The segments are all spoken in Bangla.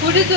ফুটে তো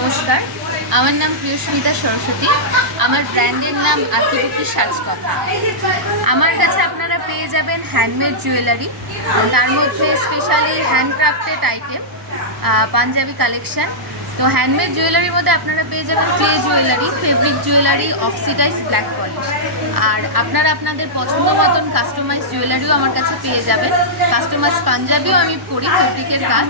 নমস্কার। আমার নাম প্রিয়স্মিতা সরস্বতী। আমার ব্র্যান্ডের নাম আত্মীয়পক্ষী সাজকথা আমার কাছে আপনারা পেয়ে যাবেন হ্যান্ডমেড জুয়েলারি তার মধ্যে specially handcrafted item Punjabi collection তো হ্যান্ডমেড জুয়েলারির মধ্যে আপনারা পেয়ে যাবেন clay jewellery fabric jewellery oxidise black polish আর আপনারা আপনাদের পছন্দ মতন কাস্টমাইজ জুয়েলারিও আমার কাছে পেয়ে যাবেন। কাস্টমাইজ পাঞ্জাবিও আমি করি ফেব্রিকের কাজ।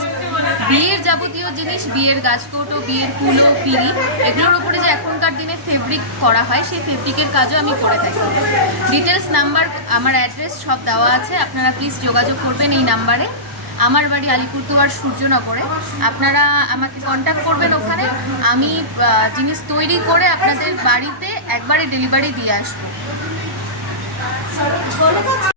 বিয়ের যাবতীয় জিনিস, বিয়ের গাছকৌটো, বিয়ের কুলো পিড়ি, এগুলোর উপরে যে এখনকার দিনে ফেব্রিক করা হয়, সেই ফেব্রিকের কাজও আমি করে থাকি। ডিটেলস নাম্বার আমার অ্যাড্রেস সব দেওয়া আছে। আপনারা প্লিজ যোগাযোগ করবেন এই নাম্বারে আমার বাড়ি আলিপুরদুয়ার, সূর্যনগরে। আপনারা আমাকে কন্ট্যাক্ট করবেন ওখানে। আমি জিনিস তৈরি করে আপনাদের বাড়িতে একবারে ডেলিভারি দিয়ে আসব।